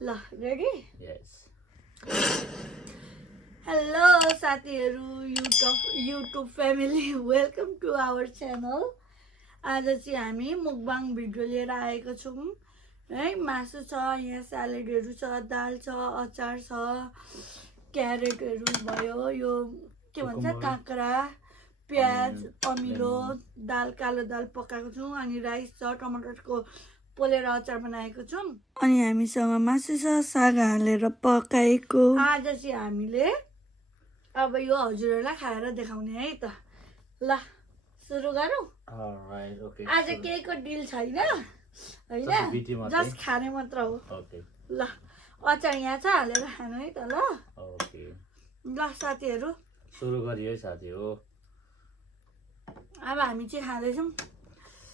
ल ready Yes. Hello साथीहरू YouTube family welcome to our channel. आज चाहिँ हामी मुकबाङ भिडियो लिएर आएको छौँ है। मासु छ, यहाँ स्यालेडहरू छ, दाल छ, अचार छ, क्यारेटहरू भयो, यो के भन्छ काँक्रा, प्याज, अमिलो, दाल, कालो दाल पकाएको छौँ, अनि राइस छ, टमाटरको पोलेर अचार बनाएको छौँ, अनि हामीसँग मासु छ साग हालेर पकाएको। आज चाहिँ हामीले अब यो हजुरहरूलाई खाएर देखाउने है त। ल सुरु गरौँ। Alright, okay. आज केहीको डिल छैन होइन, जस्ट खाने मात्र हो। Okay. ल अचार यहाँ छ, हालेर खानु है त। ल Okay. ल साथीहरू सुरु गरिए साथी हो। अब हामी चाहिँ खाँदैछौँ।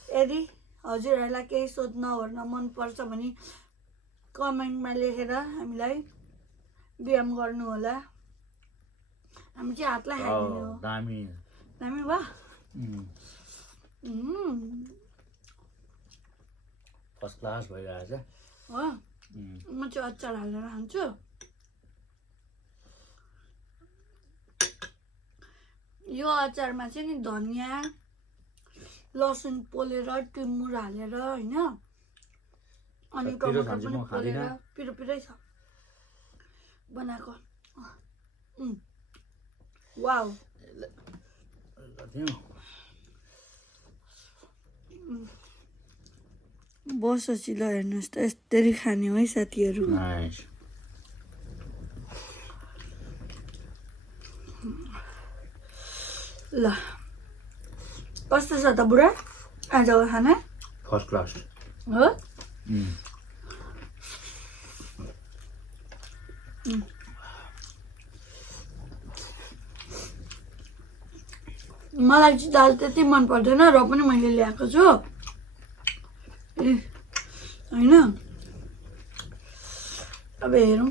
यदि हजुरहरूलाई केही सोध्न ओर्न मनपर्छ भने कमेन्टमा लेखेर हामीलाई डिएम गर्नु होला। हामी चाहिँ हातलाई खाइदिने हो। दामी दामी भयो। फर्स्ट क्लास भइरहेछ हो। म चाहिँ अचार हालेर खान्छु। यो अचारमा चाहिँ नि धनिया लसुन पोलेर टिमुर हालेर होइन, अनि टमाटर पनि पोलेर पिरो पिरै छ बनाएको। वाउ बसोसी ल हेर्नुहोस् त, यस्तरी खाने है साथीहरू। ल कस्तो छ त बुढा आजको खाना? फर्स्ट क्लास हो। मलाई चाहिँ दाल त्यति मन पर्दैन र पनि मैले ल्याएको छु होइन। अब हेरौँ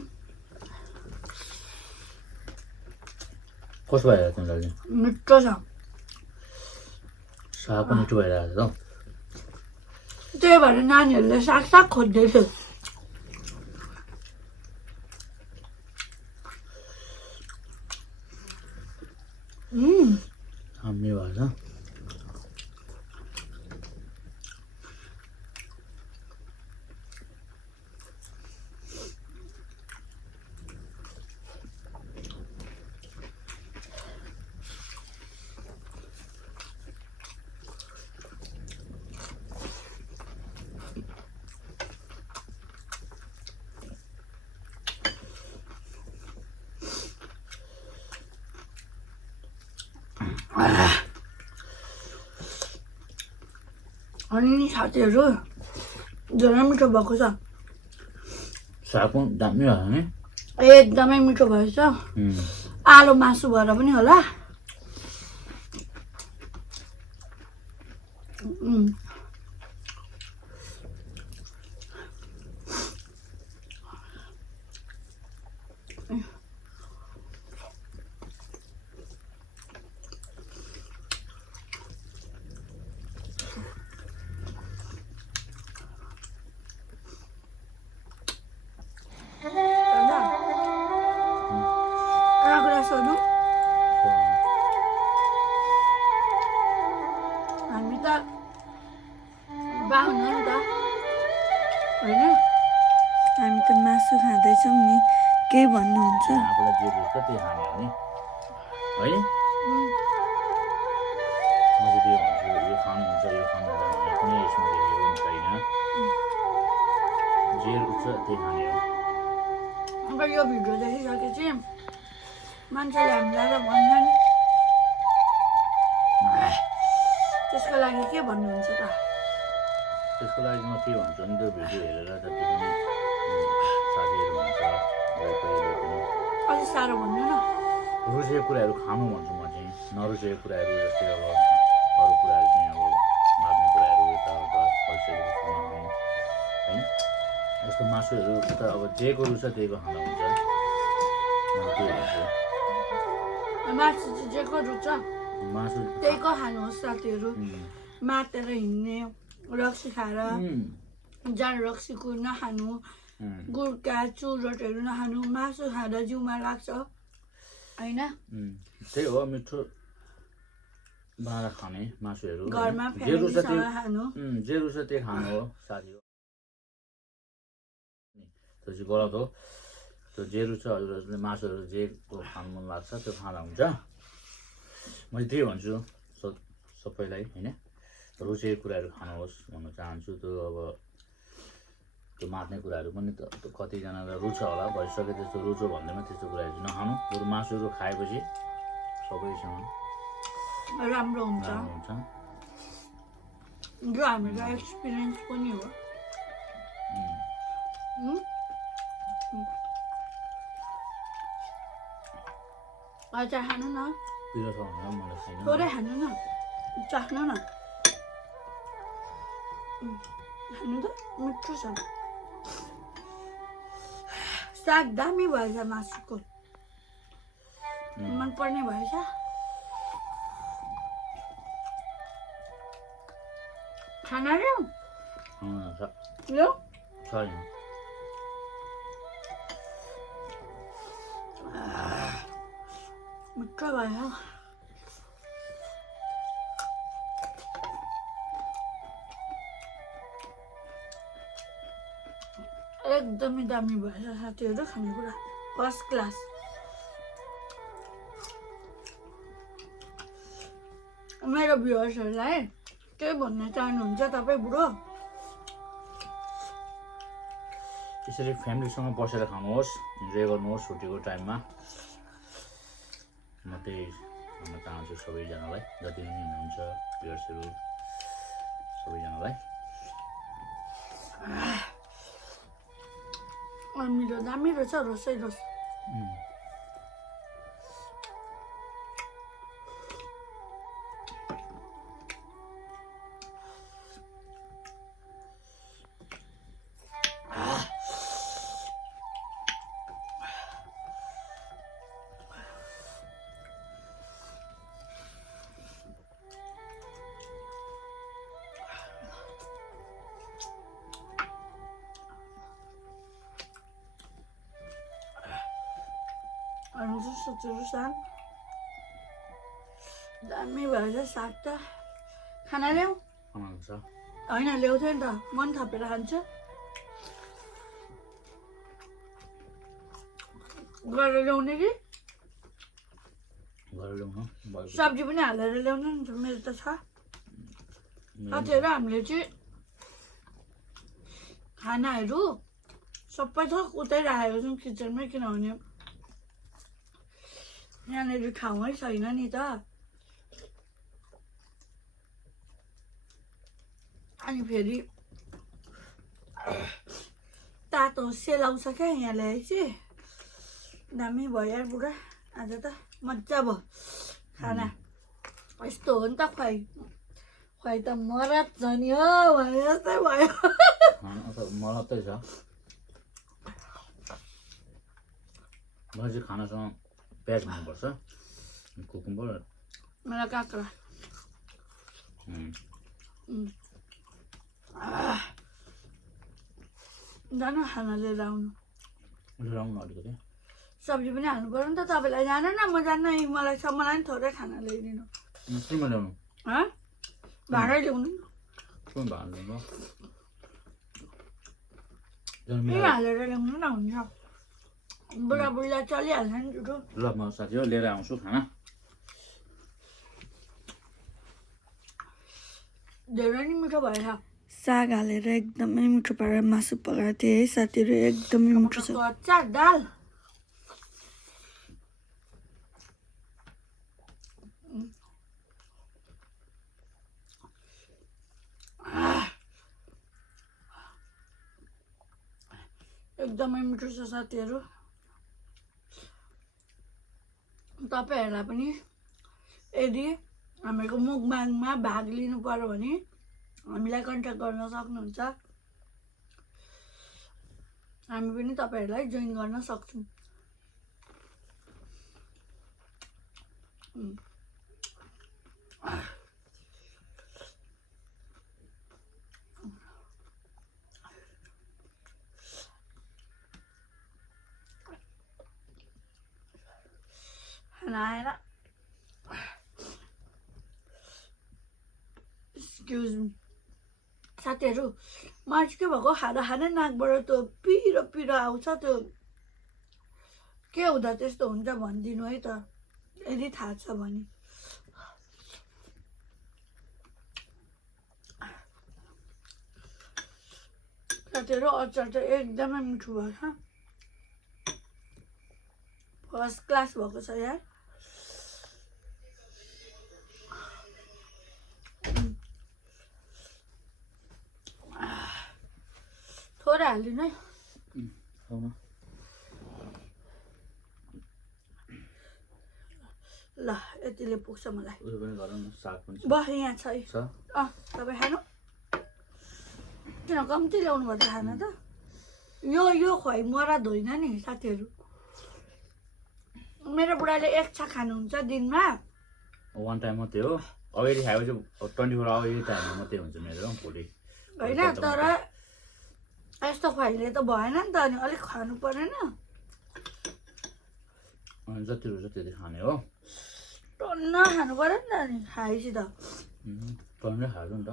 कस्तो भइरहेको तिमीलाई? मिठो छ। साग पनि मिठो भइरहेको छ। त्यही भएर नानीहरूले साग साग खोज्दै थियो। हामी भएछ। अनि साथीहरू झन् मिठो भएको छ। साग पनि दामी भयो नि, एकदमै मिठो भएछ। आलु मासु भएर पनि होला। हामी त बाहुन नि त होइन, हामी त मासु खाँदैछौँ नि। के भन्नुहुन्छ? आफूलाई जे बुझ्छ त्यही खाने हो नि है। म चाहिँ त्यही भन्छु, यो खानुहुन्छ यो खानुहुँदैन भने कुनै यसमा लेखेको पनि छैन। जे बुझ्छ त्यही खाने हो। अब यो भिडियो देखिसकेपछि मान्छेले हामीलाई त भन्दैन, त्यसको लागि के भन्नुहुन्छ त? त्यसको लागि म के भन्छु भने त्यो भिडियो हेरेर जति पनि साथीहरू हुन्छ वरिपरिले पनि अलिक साह्रो भन्नु न। रुचेको कुराहरू खानु भन्छु म चाहिँ। नरुचेको कुराहरू जस्तै अब अरू कुराहरू चाहिँ अब माग्ने कुराहरू यताउता पैसाहरू नखाउँ है। यस्तो मासुहरू त अब जेको रुच छ त्यहीको खाना हुन्छ। म त्यही भन्छु। मासु चाहिँ जेको रुच्छ मासु त्यहीको खानुहोस् साथीहरू। मातेर हिँड्ने, रक्सी खाएर जाँड रक्सीको नखानु, गुड्का चुरोटहरू नखानु मासु खाँदा जिउमा लाग्छ होइन त्यही हो मिठो बनाएर खाने मासुहरू घरमा जे रुच्छ फ्यामिलीसँग खानु जे रुच्छ त्यही खानु हो साथी हो त्यो चाहिँ गलत हो त्यो जे रुच्छ हजुरहरूले मासुहरू जे खानु मन लाग्छ त्यो खाँदा हुन्छ मैले त्यही भन्छु सबैलाई होइन रुचेको कुराहरू खानुहोस् भन्न चाहन्छु त्यो अब त्यो मार्ने कुराहरू पनि त कतिजनालाई रुच्छ होला भइसक्यो त्यस्तो रुचो भन्दैमा त्यस्तो कुराहरू चाहिँ नखानु बरु मासुहरू खाएपछि सबैसँग राम्रो हुन्छ हुन्छ यो हाम्रो एक्सपिरियन्स पनि हो अचार खानु न पिरो छ भनेर मलाई छैन थोरै खानु न चाख्नु न खानु त मिठो छ साग दामी भएछ मासुको मनपर्ने भएछ खाना ल्याऊ ल्याऊ छैन मिठो भयो एकदमै दामी भएछ साथीहरू खानेकुरा फर्स्ट क्लास मेरो भ्युअर्सहरूलाई के भन्न चाहनुहुन्छ तपाईँ बुढो यसरी फ्यामिलीसँग बसेर खानुहोस् इन्जोय गर्नुहोस् छुट्टीको टाइममा म त्यही भन्न चाहन्छु सबैजनालाई जति पनि हुनुहुन्छ भ्युअर्सहरू सबैजनालाई मेरो दामी रहेछ रसै रस साग दामी भएछ साग त खाना ल्याऊ होइन ल्याउँथ्यो नि त मन थपेर खान्छ गरेर ल्याउने कि सब्जी पनि हालेर ल्याउनु नि मेरो त छ साथीहरू हामीले चाहिँ खानाहरू सबै थोक उतै राखेको छौँ किचनमै किनभने यहाँनिर ठाउँै छैन नि त अनि फेरि तातो सेलाउँछ क्या यहाँ ल्याएपछि दामी भयो यार बुढा आज त मजा भयो खाना यस्तो हो नि त खुवाइ खुवाइ त मरत छ नि हो भने जस्तै भयो मरतै छ मलाई चाहिँ खानासँग प्याज मनपर्छ कुकुम्बर मलाई काँक्रा जानु खाना लिएर आउनु अलिकति सब्जी पनि हाल्नु पर्यो नि त तपाईँलाई जानु न म जान्न मलाई पनि थोरै खाना ल्याइदिनु केमा ल्याउनु भाँडै ल्याउनु कुन भाँडा ल्याउनु हालेर ल्याउनु न हुन्छ बुढाबुढीलाई चलिहाल्छ नि जुठो ल म साथी हो लिएर आउँछु खाना धेरै नै मिठो भएछ साग हालेर एकदमै मिठो पारेर मासु पकाएको थिएँ है साथीहरू एकदमै मिठो छ अचार दाल एकदमै मिठो छ साथीहरू तपाईँहरूलाई पनि यदि हामीहरूको मुकबाङमा भाग लिनु पर्यो भने हामीलाई कन्ट्याक्ट गर्न सक्नुहुन्छ हामी पनि तपाईँहरूलाई जोइन गर्न सक्छौँ आएर एक्सक्युज मी साथीहरू मलाई चाहिँ के भएको खाँदा नाकबाट त्यो पिरो पिरो आउँछ त्यो के हुँदा त्यस्तो हुन्छ भनिदिनु है त यदि थाहा छ भने साथीहरू अचार चाहिँ एकदमै मिठो भएको छ फर्स्ट क्लास भएको छ यार थोरै हालिदिनु है खाउन ल यतिले पुग्छ मलाई उयो पनि गरौँ न साग पनि बस यहाँ छ है छ तपाईँ खानु किन कम्ती ल्याउनु पर्छ खाना त यो खुवाइ मरद होइन नि साथीहरू मेरो बुढाले एक छाक खानुहुन्छ दिनमा वान टाइम मात्रै हो अगाडि खाएपछि 24 आवर यही टाइममा मात्रै हुन्छ मेरो भोलि होइन तर यस्तो खुवाइले त भएन नि त अनि अलिक खानु परेन जति रोज त्यति खाने हो टन्न खानु पर्यो नि त अनि खाएपछि त टन्नै खाएको नि त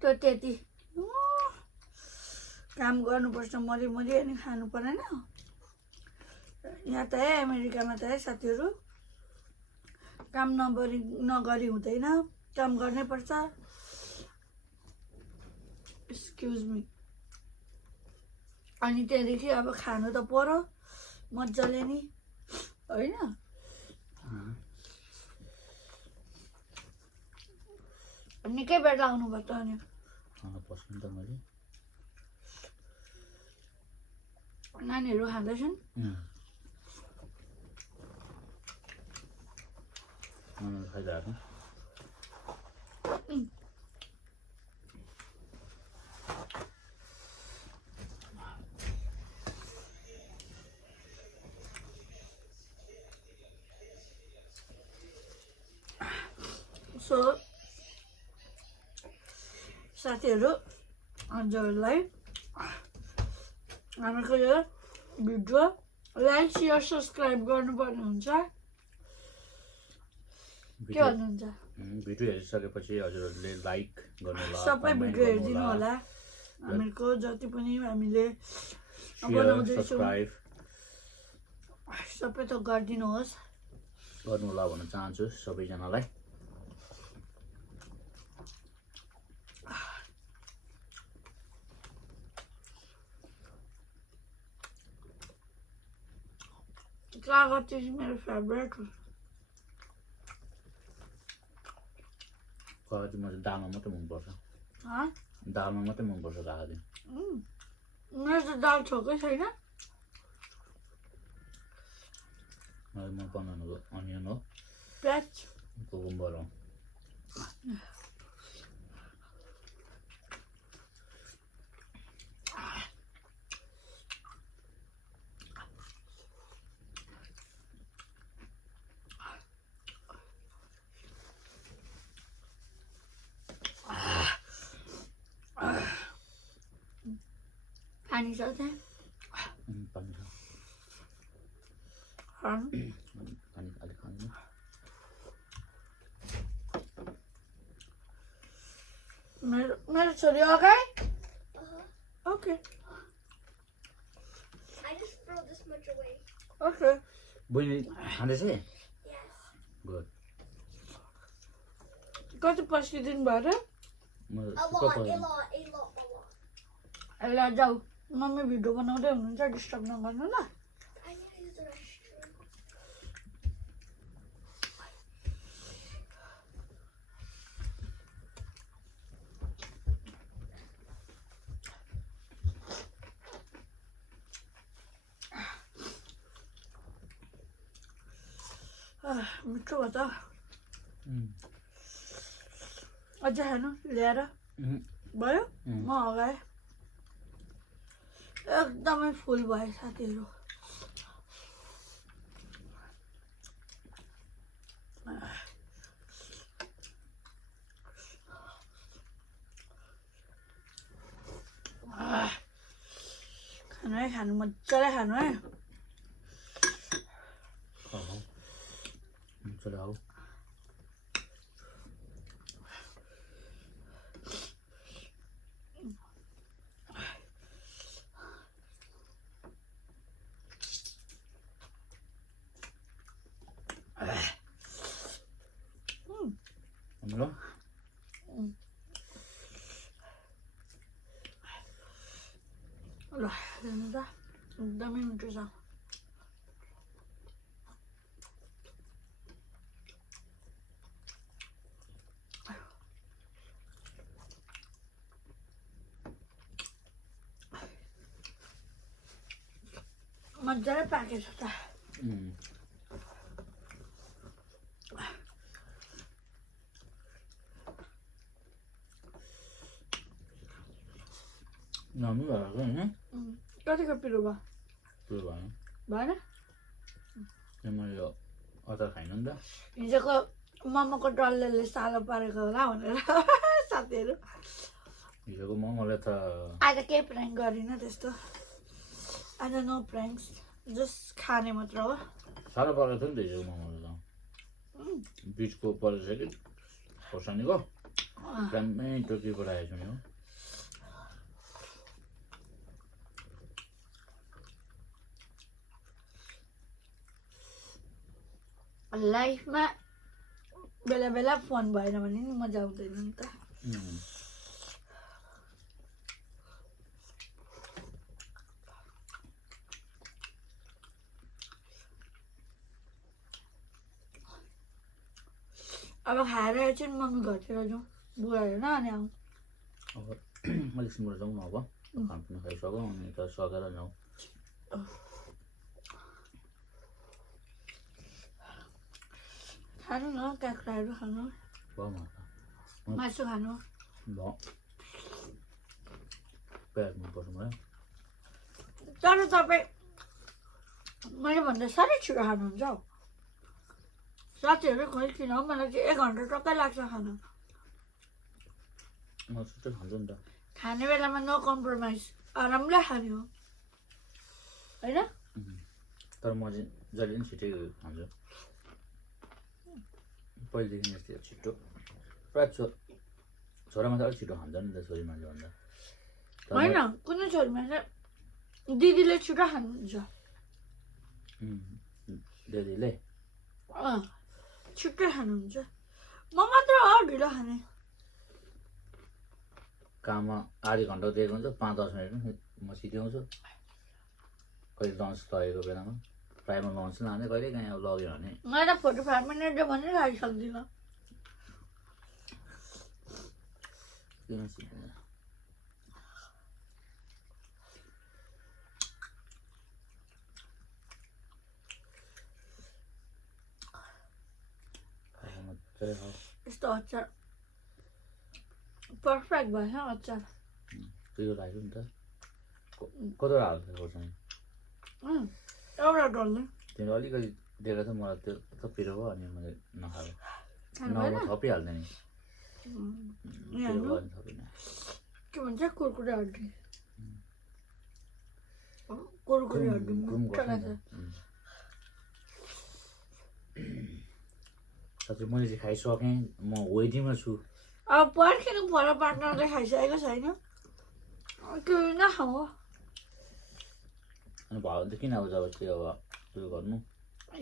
त्यो त्यति काम गर्नुपर्छ मरि अनि खानु परेन यहाँ त है अमेरिकामा त है साथीहरू काम नगरी हुँदैन काम गर्नै पर्छ एक्सक्युज मी अनि त्यहाँदेखि अब खानु त पर्यो मजाले नि होइन निकै बेर लाग्नु भयो त अनि पस्नु त मैले नानीहरू खाँदैछन् खाइरहेको सो साथीहरू हजुरहरूलाई हाम्रो यो भिडियो लाइक सेयर सब्सक्राइब गर्नुपर्ने हुन्छ के भन्नुहुन्छ भिडियो हेरिसकेपछि हजुरहरूले लाइक गर्नुहोला सबै भिडियो हेरिदिनु होला हामीहरूको जति पनि हामीले बनाउँदैछौँ सबै थोक गरिदिनुहोस् गर्नुहोला भन्न चाहन्छु सबैजनालाई कागज चाहिँ मेरो फेभरेट हो कागती मलाई दालमा मात्रै मनपर्छ दालमा मात्रै मनपर्छ कागती मेरो त दाल छोकै छैन मलाई मनपर्ने भनेको अनियन हो प्याज कुकुम्बर हो पानी छ त्यहाँ पानी छ पानी अलिक खानु मेरो छोरी अगाइ ओके ओके बहिनी खाँदैछ गुड कति पस्किदिनु भयो र ल जाऊ मम्मी भिडियो बनाउँदै हुनुहुन्छ डिस्टर्ब नगर्नु ल मिठो भयो त अझै खानु ल्याएर भयो म अगाएँ एकदमै फुल भयो साथीहरू खानु है खानु मजाले खानु है चलो आओ Hello? ल हेर्नु त एकदमै मिठो छ मजाले पाकेछ त नमी भएको होइन कतिको पिरो भयो त्यो भयो भएन मैले यो अचार खाइनँ नि त हिजोको मोमोको डल्लेले सालो पारेको होला भनेर साथीहरू हिजोको मोमोले त आज केही प्र्याङ्क गरिनँ त्यस्तो आज नो प्र्याङ्क्स जस्ट खाने मात्र हो साह्रो परेको थियो नि त हिजोको मोमोले त बिचको परेछ कि खोर्सानीको दामी टोकी पठाएको छु नि हो लाइफमा बेला बेला फोन भएन भने नि मजा आउँदैन नि त अब खाएर एकछिन मम्मी घरतिर जाउँ बुढा हेर्न अनि आउँ अब अलिकसिनबाट जाउँ न अब खानपिना खाइसकौँ अनि त सकेर जाउँ खानु न काँक्राहरू खानु भयो न मासु खानु भयो प्याज मनपर्छ मलाई तर तपाईँ मैले भन्दा साह्रै छिटो खानुहुन्छ हौ साथीहरू खोइ किन हो मलाई चाहिँ 1 घन्टा टक्कै लाग्छ खान म छिटो खान्छु नि त खाने बेलामा नो कम्प्रोमाइज आरामले खाने हो होइन तर म चाहिँ जहिले पनि छिटै खान्छु पहिलेदेखि यस्तो छिटो प्रायः छोरामा चाहिँ अलिक छिटो खान्छ नि त छोरी मान्छे भन्दा होइन कुनै छोरी मान्छे दिदीले छिटो खानुहुन्छ दिदीले छिट्टै खानुहुन्छ म मात्र हो ढिलो खाने काममा आधी घन्टा दिएको हुन्छ 5-10 मिनट म छिटो आउँछु कहिले लन्च लगेको बेलामा प्रायः म लन्च लाने कहिले काहीँ अब लग्यो भने मैले त 45 मिनट भने खाइसक्दिनँ किन छिट्दैन यस्तो अचार पर्फेक्ट भयो अचार त्यो लाग्यो नि त कतिवटा हाल्छ खोर्सानी एउटा डल्ले तिमीले अलिकति दिएर त मलाई त्यो त पिरो भयो अनि मैले नखाएको नभए थपिहाल्ने नि थपिनँ के भन्छ कुरकुरे हड्डी कुरकुरे हड्डी मिठो लाग्छ साथै मैले चाहिँ खाइसकेँ म वेटिङमा छु अब पर्खिनु पर पार्टनरले खाइसकेको छैन के नखाऊ अनि भयो भने त किन अब जबरजस्ती अब उयो गर्नु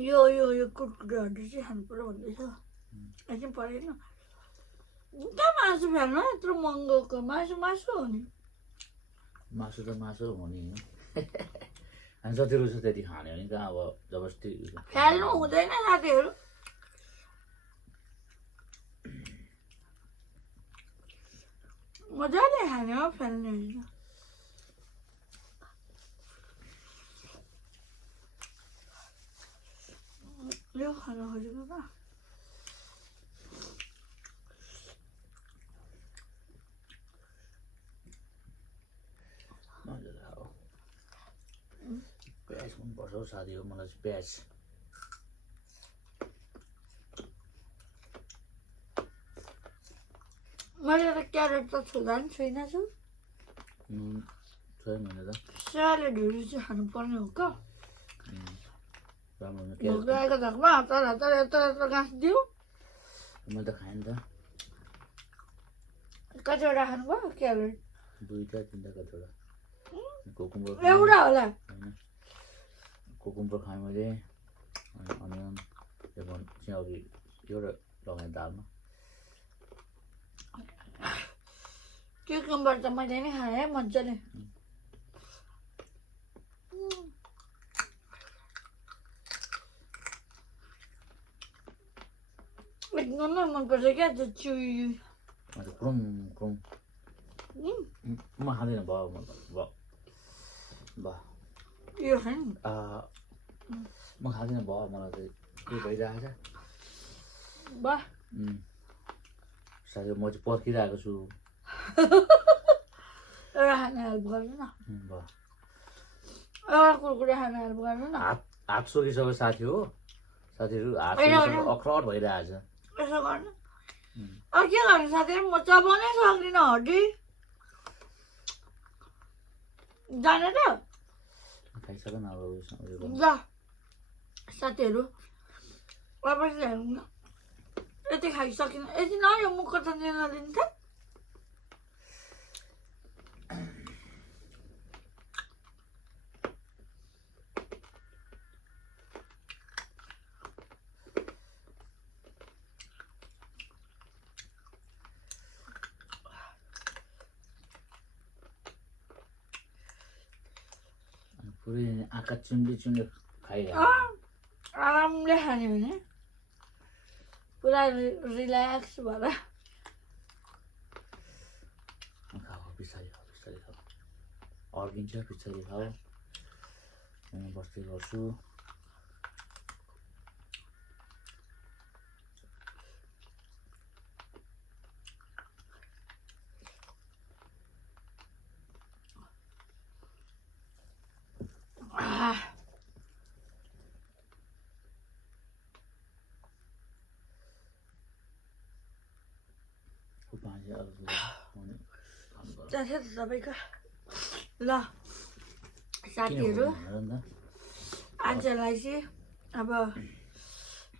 यो कुरकुरे हड्डी चाहिँ खानु पर्यो भन्दैछ एकछिन परेन कहाँ मासु फ्याल्नु यत्रो महँगोको मासु मासु हो नि मासु त मासु हो नि अनि जति रुच्छ त्यति खाने हो नि कहाँ अब जबरजस्ती फ्याल्नु हुँदैन साथीहरू मजाले खाने हो फ्याल्ने होइन यो खान खोजेको त मजाले खाऊ प्याज मनपर्छ हौ साथीहरू मलाई चाहिँ प्याज मैले त क्यारेट त छुँदा पनि छुइनँ छु छैन भने त स्यालेडहरू चाहिँ खानुपर्ने हो क्या राम्रो हुन्छ। भोक लागेको झकमा हतार हतार यता यता घाँस दिउ। मैले त खाएँ नि त। कतिवटा खानुभयो क्यारेट? 2टा 3टा कतिवटा। कुकुम्बर एउटा होला। कुकुम्बर खाएँ मैले, अनि अनियन यो चाहिँ अघि एउटा लगाएँ दालमा। क्युकम्बर त मैले नै खाएँ मजाले। एकदम मनपर्छ क्या त्यो चुई। क्रुम क्रुम म खाँदिनँ भयो यो खाएँ म खाँदिनँ भयो मलाई चाहिँ के भइरहेको छ। वाह साथै म चाहिँ पर्खिरहेको छु। एउटा खाने हेल्प गर्नु न। भयो एउटा कुरकुरे खाने हेल्प गर्नु न। हात सोकिसक्यो साथी हो। साथीहरू हात सोकिसक्यो अख्रट भइरहेको छ। यसो गर्नु अब के गर्नु साथीहरू, म चबाउनै सक्दिनँ हड्डी। जाने त खाइसक्यो न अब ल साथीहरू, अब हेर्नु न यति खाइसकिन। यति न यो मुखको त नदिन्छ। पुरै आँखा चिम्ली चिम्ली खाइरहेको। आरामले खाने भने पुरा रिल्याक्स भएर खाऊ बिस्तारै खाऊ बिस्तारै खाऊ। अड्किन्छ बिस्तारै खाऊ। म बस्दै गर्छु। तपाईँको ल साथीहरू, आजलाई चाहिँ अब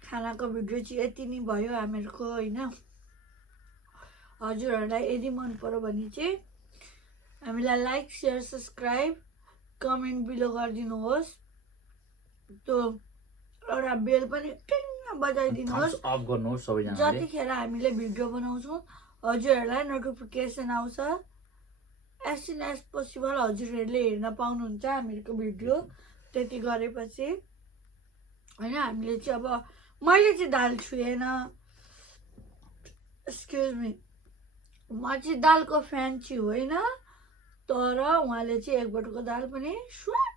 खानाको भिडियो चाहिँ यति नै भयो हामीहरूको होइन। हजुरहरूलाई यदि मन पर्यो भने चाहिँ हामीलाई like share subscribe comment below गरिदिनुहोस्। त्यो एउटा बेल पनि टिङ बजाइदिनुहोस्। अफ गर्नुहोस् सबैजनाले। जतिखेर हामीले भिडियो बनाउँछौँ हजुरहरूलाई नोटिफिकेसन आउँछ। एज सुन एज पोसिबल हजुरहरूले हेर्न पाउनुहुन्छ हामीहरूको भिडियो। त्यति गरेपछि होइन हामीले चाहिँ अब मैले चाहिँ दाल छुएन। एक्सक्युज मी, म चाहिँ दालको फ्यान चाहिँ होइन, तर उहाँले चाहिँ एक बटुको दाल पनि स्वाट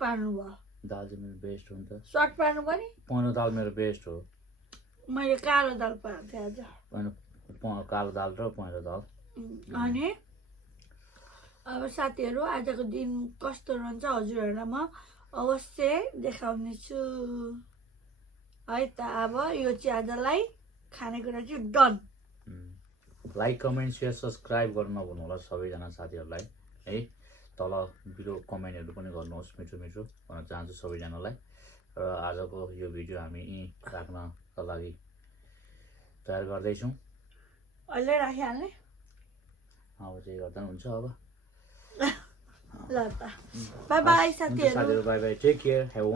पार्नु भयो। दाल चाहिँ मेरो बेस्ट हो नि त। स्वाट पार्नु पनि पहेँलो दाल मेरो बेस्ट हो। मैले कालो दाल पाएको थिएँ आज। कालो दाल र पहेँलो दाल। अनि अब साथीहरू आजको दिन कस्तो रहन्छ हजुरहरूलाई म अवश्य देखाउने छु है त। अब यो चाहिँ आजलाई खानेकुरा चाहिँ done. Like comment share subscribe गर्न नभुल्नु होला सबैजना साथीहरूलाई है। तल बिलो कमेन्टहरू पनि गर्नुहोस् मिठो मिठो भन्न चाहन्छु सबैजनालाई। र आजको यो भिडियो हामी यहीँ राख्नका लागि तयार गर्दैछौँ। अहिले राखिहाल्ने अब चाहिँ गर्दा हुन्छ अब। ल त बाई बाई साथीहरू। Bye bye take care have